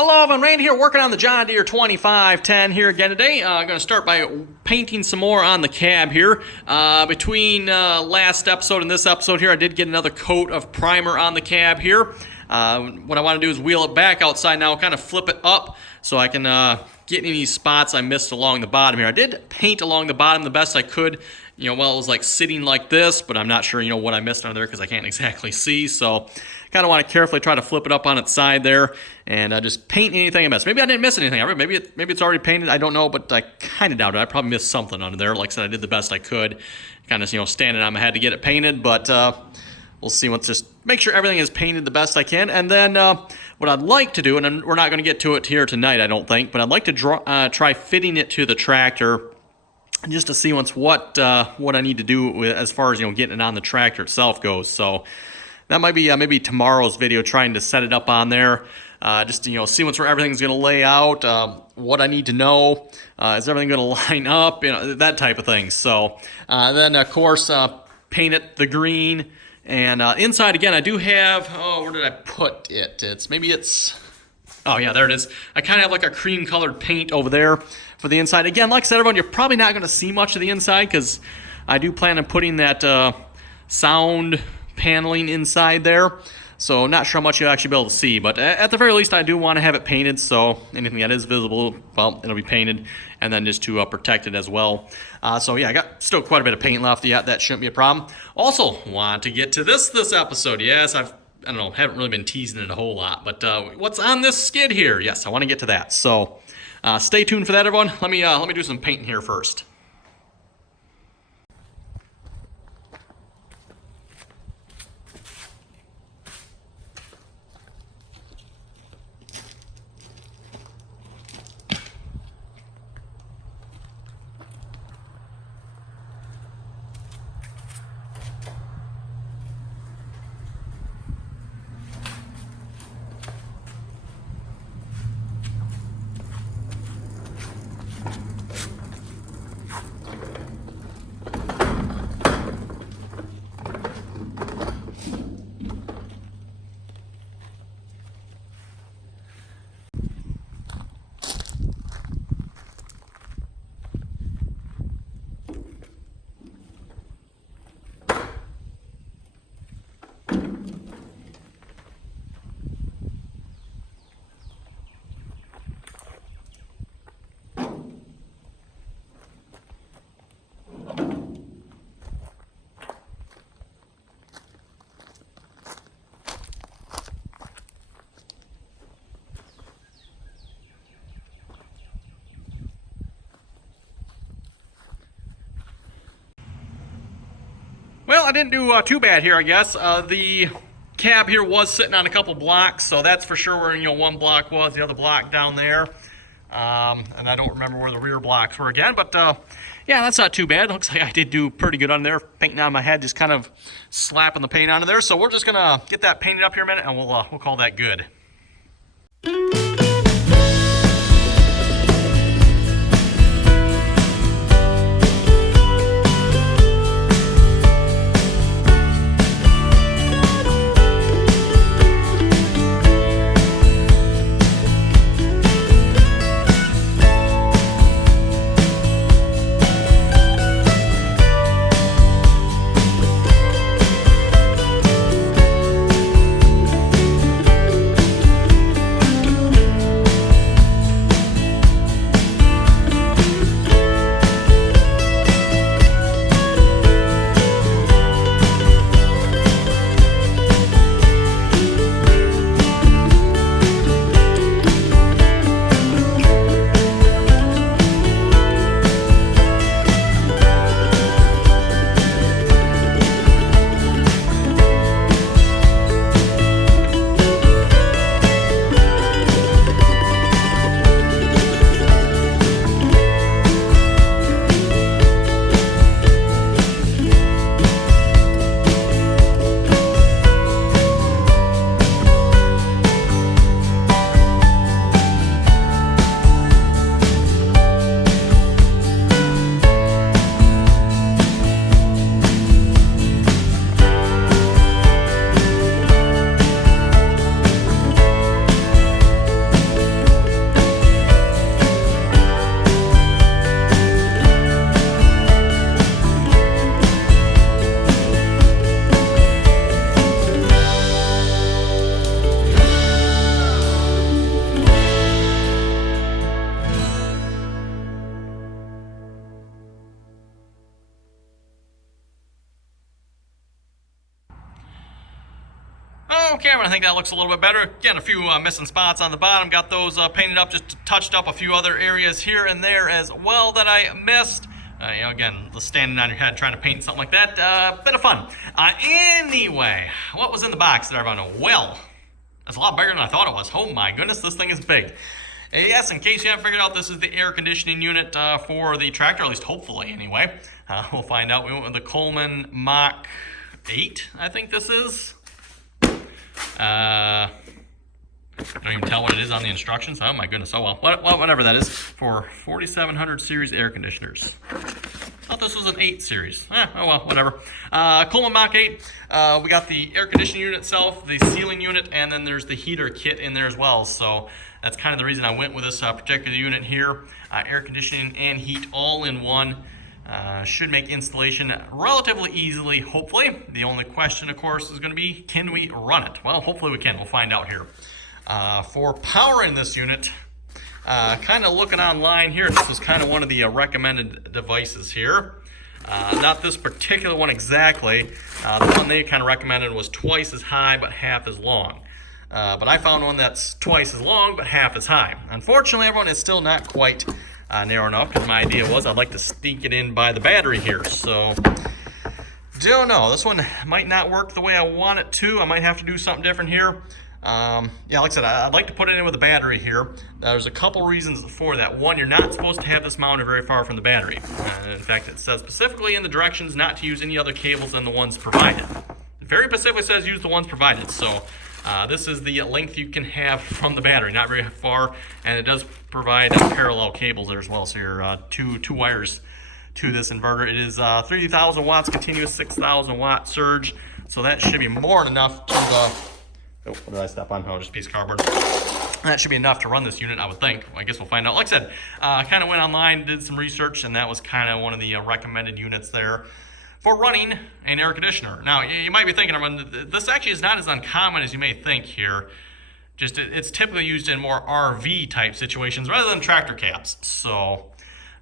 Hello, I'm Randy here working on the John Deere 2510 here again today. I'm going to start by painting some more on the cab here. Between last episode and this episode here, I did get another coat of primer on the cab here. What I want to do is wheel it back outside now, kind of flip it up so I can get any spots I missed along the bottom here. I did paint along the bottom the best I could. Well, it was like sitting like this, but I'm not sure, what I missed under there because I can't exactly see. So kind of want to carefully try to flip it up on its side there and just paint anything I missed. Maybe I didn't miss anything. Maybe it's already painted. I don't know, but I kind of doubt it. I probably missed something under there. Like I said, I did the best I could, kind of, standing on my head to get it painted, but we'll see. Let's just make sure everything is painted the best I can. And then what I'd like to do, and we're not going to get to it here tonight, I don't think, but I'd like to try fitting it to the tractor just to see what I need to do as far as getting it on the tractor itself goes. So that might be maybe tomorrow's video, trying to set it up on there, just to see where everything's going to lay out, what I need to know, is everything going to line up, that type of thing. So then of course paint it the green, and inside again I do have, where did I put it? Oh yeah, there it is. I kind of have like a cream colored paint over there for the inside. Again, like I said, everyone, you're probably not going to see much of the inside because I do plan on putting that sound paneling inside there. So not sure how much you'll actually be able to see. But at the very least, I do want to have it painted. So anything that is visible, well, it'll be painted. And then just to protect it as well. So yeah, I got still quite a bit of paint left. Yeah, that shouldn't be a problem. Also, want to get to this episode. Yes, I don't know, haven't really been teasing it a whole lot, but what's on this skid here? Yes, I want to get to that. So stay tuned for that, everyone. Let me do some painting here first. Well, I didn't do too bad here, I guess. The cab here was sitting on a couple blocks, so that's for sure where one block was, the other block down there. And I don't remember where the rear blocks were again, but yeah, that's not too bad. Looks like I did do pretty good on there, painting on my head, just kind of slapping the paint onto there. So we're just gonna get that painted up here a minute, and we'll call that good. Okay, I think that looks a little bit better. Again, a few missing spots on the bottom. Got those painted up, just touched up a few other areas here and there as well that I missed. Again, standing on your head trying to paint something like that, bit of fun. Anyway, what was in the box there, everyone? Well, that's a lot bigger than I thought it was. Oh my goodness, this thing is big. Yes, in case you haven't figured out, this is the air conditioning unit for the tractor, at least hopefully anyway. We'll find out. We went with the Coleman Mach 8, I think this is. I don't even tell what it is on the instructions. Oh my goodness, oh well. Whatever that is, for 4700 series air conditioners. Thought this was an 8 series. Oh well, whatever. Coleman Mach 8. We got the air conditioning unit itself, the ceiling unit, and then there's the heater kit in there as well. So that's kind of the reason I went with this particular unit here. Air conditioning and heat all in one. Should make installation relatively easily, hopefully. The only question, of course, is going to be, can we run it? Well, hopefully we can. We'll find out here. For powering this unit, kind of looking online here, this was kind of one of the recommended devices here. Not this particular one exactly. The one they kind of recommended was twice as high but half as long. But I found one that's twice as long but half as high. Unfortunately, everyone, is still not quite narrow enough, because my idea was I'd like to sneak it in by the battery here. So, don't know. This one might not work the way I want it to. I might have to do something different here. Yeah, like I said, I'd like to put it in with a battery here. There's a couple reasons for that. One, you're not supposed to have this mounted very far from the battery. In fact, it says specifically in the directions not to use any other cables than the ones provided. It very specifically says use the ones provided. So this is the length you can have from the battery, not very far, and it does provide parallel cables there as well. So you're two wires to this inverter. It is 30,000 watts continuous, 6,000 watt surge. So that should be more than enough to oh, what did I step on? Oh, just a piece of cardboard. That should be enough to run this unit, I would think. I guess we'll find out. Like I said, kind of went online, did some research, and that was kind of one of the recommended units there for running an air conditioner. Now, you might be thinking, this actually is not as uncommon as you may think here. Just it's typically used in more RV type situations rather than tractor cabs. So,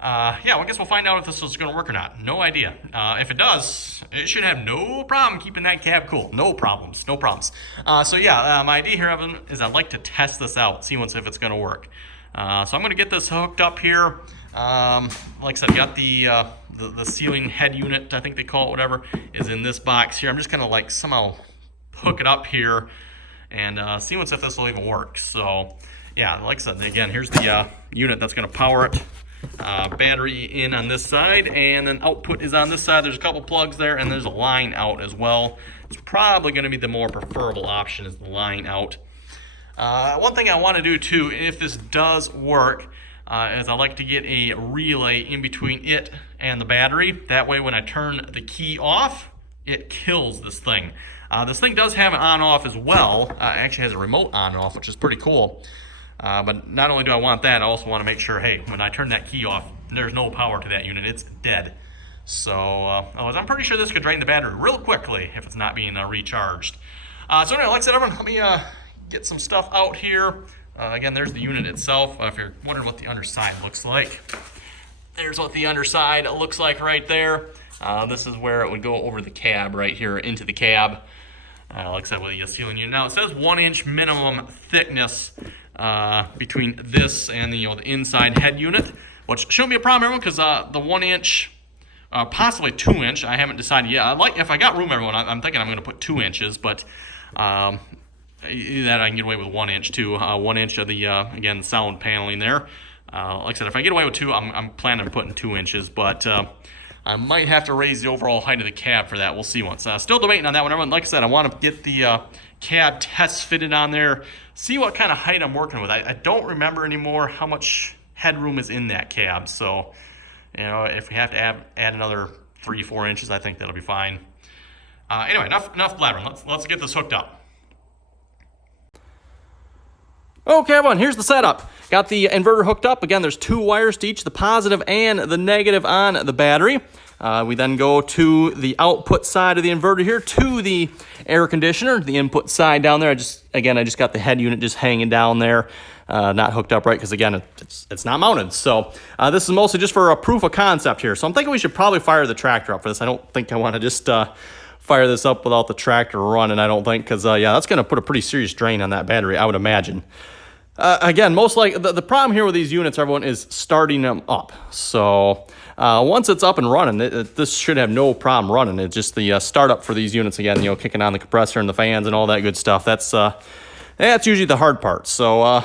yeah, well, I guess we'll find out if this is going to work or not. No idea. If it does, it should have no problem keeping that cab cool. No problems, no problems. So yeah, my idea here, Evan, is I'd like to test this out, see if it's going to work. So I'm going to get this hooked up here. Like I said, I got the ceiling head unit, I think they call it, whatever, is in this box here. I'm just going to like somehow hook it up here and see if this will even work. So yeah, like I said, again, here's the unit that's going to power it. Battery in on this side, and then output is on this side. There's a couple plugs there, and there's a line out as well. It's probably going to be the more preferable option, is the line out. One thing I want to do too, if this does work, is I like to get a relay in between it and the battery. That way when I turn the key off, it kills this thing. This thing does have an on-off as well. It actually has a remote on-off, which is pretty cool. But not only do I want that, I also want to make sure, hey, when I turn that key off, there's no power to that unit. It's dead. So I'm pretty sure this could drain the battery real quickly if it's not being recharged. So anyway, like I said, everyone, let me get some stuff out here. Again, there's the unit itself. If you're wondering what the underside looks like, there's what the underside looks like right there. This is where it would go over the cab right here into the cab. Like I said, with the ceiling unit. Now, it says 1-inch minimum thickness between this and the inside head unit, which shouldn't be a problem, everyone, because the 1-inch, possibly 2-inch, I haven't decided yet. If I got room, everyone, I'm thinking I'm going to put 2 inches, but either that I can get away with 1 inch too. 1 inch of the again, sound paneling there. Like I said, if I get away with 2, I'm planning on putting 2 inches, but I might have to raise the overall height of the cab for that. We'll see once. Still debating on that one, everyone. Like I said, I want to get the cab test fitted on there, see what kind of height I'm working with. I don't remember anymore how much headroom is in that cab. So, if we have to add another 3-4 inches, I think that'll be fine. Anyway, enough blabbering. Let's get this hooked up. Okay, everyone, here's the setup. Got the inverter hooked up. Again, there's 2 wires to each, the positive and the negative on the battery. We then go to the output side of the inverter here, to the air conditioner, the input side down there. I just got the head unit just hanging down there, not hooked up right, because again, it's not mounted. So this is mostly just for a proof of concept here. So I'm thinking we should probably fire the tractor up for this. I don't think I want to just fire this up without the tractor running, I don't think, because, yeah, that's going to put a pretty serious drain on that battery, I would imagine. Again, most likely, the problem here with these units, everyone, is starting them up. So once it's up and running, this should have no problem running. It's just the startup for these units, again, kicking on the compressor and the fans and all that good stuff. That's usually the hard part. So I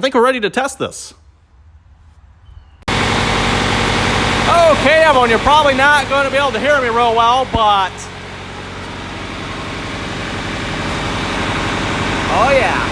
think we're ready to test this. Okay, everyone, you're probably not going to be able to hear me real well, but... oh, yeah.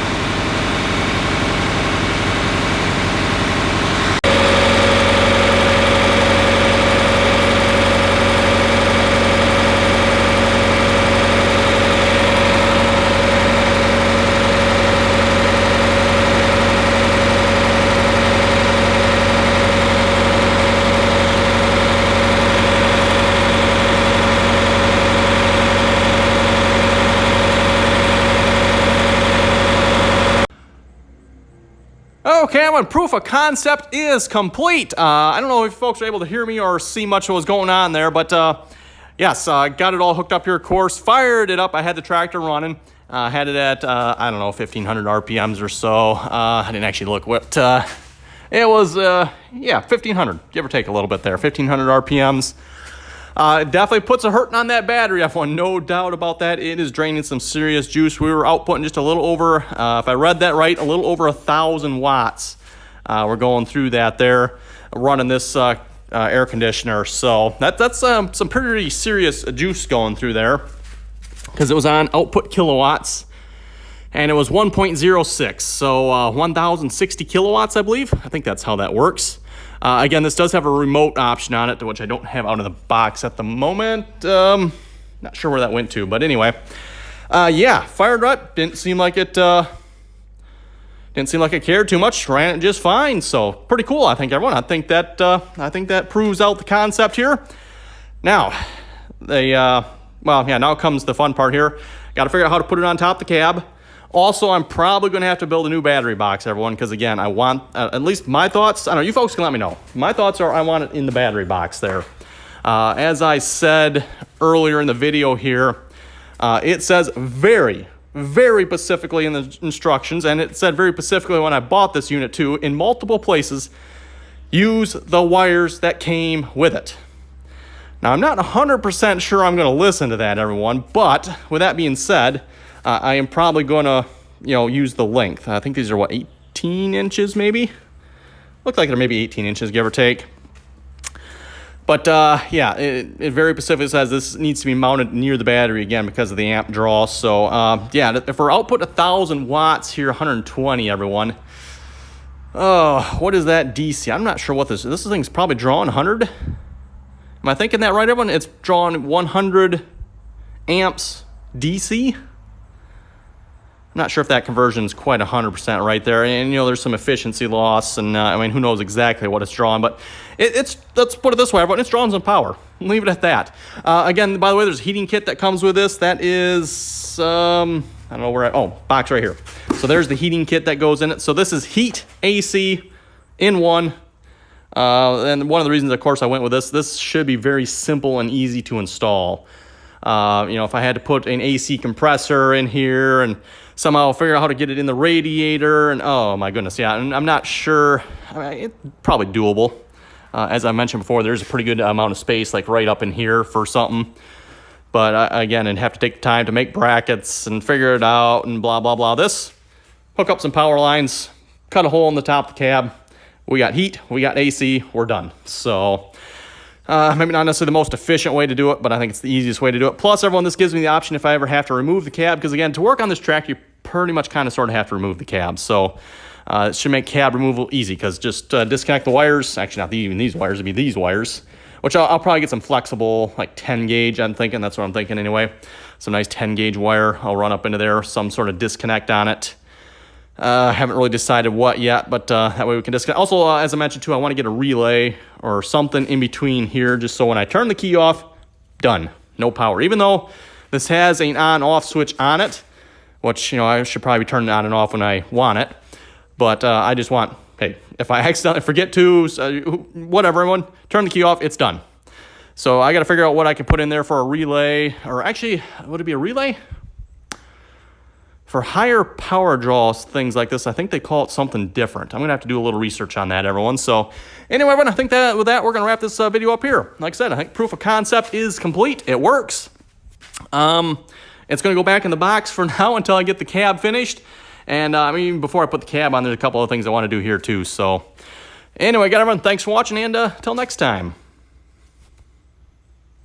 Okay, everyone, proof of concept is complete. I don't know if folks are able to hear me or see much of what's going on there, but yes, got it all hooked up here, of course. Fired it up. I had the tractor running. Had it at, I don't know, 1,500 RPMs or so. I didn't actually look what, it was, yeah, 1,500, give or take a little bit there, 1,500 RPMs. It definitely puts a hurting on that battery, F1, no doubt about that. It is draining some serious juice. We were outputting just a little over, if I read that right, a little over 1,000 watts. We're going through that there, running this air conditioner. So that's some pretty serious juice going through there, because it was on output kilowatts, and it was 1.06, so 1,060 kilowatts, I believe. I think that's how that works. Again, this does have a remote option on it, which I don't have out of the box at the moment. Not sure where that went to, but anyway. Yeah, fired up. Didn't seem like it cared too much. Ran it just fine. So pretty cool, I think, everyone. I think that proves out the concept here. Now, now comes the fun part here. Got to figure out how to put it on top of the cab. Also, I'm probably going to have to build a new battery box, everyone, because, again, I want, at least my thoughts, I don't know, you folks can let me know. My thoughts are I want it in the battery box there. As I said earlier in the video here, it says very, very specifically in the instructions, and it said very specifically when I bought this unit too, in multiple places, use the wires that came with it. Now, I'm not 100% sure I'm going to listen to that, everyone, but with that being said, I am probably going to, use the length. I think these are, 18 inches maybe? Look like they're maybe 18 inches, give or take. But, yeah, it very specifically says this needs to be mounted near the battery, again, because of the amp draw. So, yeah, if we're output 1,000 watts here, 120, everyone. Oh, what is that DC? I'm not sure what this thing's probably drawing 100. Am I thinking that right, everyone? It's drawing 100 amps DC. I'm not sure if that conversion is quite 100% right there. And, there's some efficiency loss. And, who knows exactly what it's drawing. But let's put it this way, everyone. It's drawing some power. Leave it at that. Again, by the way, there's a heating kit that comes with this. That is, I don't know where box right here. So there's the heating kit that goes in it. So this is heat, AC, in one. And one of the reasons, of course, I went with this should be very simple and easy to install. If I had to put an AC compressor in here and somehow figure out how to get it in the radiator, and oh my goodness, yeah, and I'm not sure. It's probably doable. As I mentioned before, there's a pretty good amount of space, like right up in here for something. But again, I'd have to take the time to make brackets and figure it out and blah, blah, blah. This, hook up some power lines, cut a hole in the top of the cab. We got heat, we got AC, we're done. So maybe not necessarily the most efficient way to do it, but I think it's the easiest way to do it. Plus, everyone, this gives me the option if I ever have to remove the cab, because again, to work on this track, you pretty much kind of sort of have to remove the cab. So it should make cab removal easy, because just disconnect the wires. Actually, not even these wires, it'd be these wires, which I'll probably get some flexible, like 10 gauge, I'm thinking. That's what I'm thinking anyway. Some nice 10 gauge wire. I'll run up into there, some sort of disconnect on it. Haven't really decided what yet, but that way we can disconnect. Also, as I mentioned too, I want to get a relay or something in between here, just so when I turn the key off, done, no power. Even though this has an on-off switch on it, which, I should probably turn it on and off when I want it. But I just want, hey, if I accidentally forget to, whatever, everyone, turn the key off, it's done. So I got to figure out what I can put in there for a relay, or actually, would it be a relay? For higher power draws, things like this, I think they call it something different. I'm going to have to do a little research on that, everyone. So anyway, everyone, I think that with that, we're going to wrap this video up here. Like I said, I think proof of concept is complete. It works. It's going to go back in the box for now until I get the cab finished. And I mean, before I put the cab on, there's a couple of things I want to do here too. So anyway, everyone, thanks for watching, and till next time.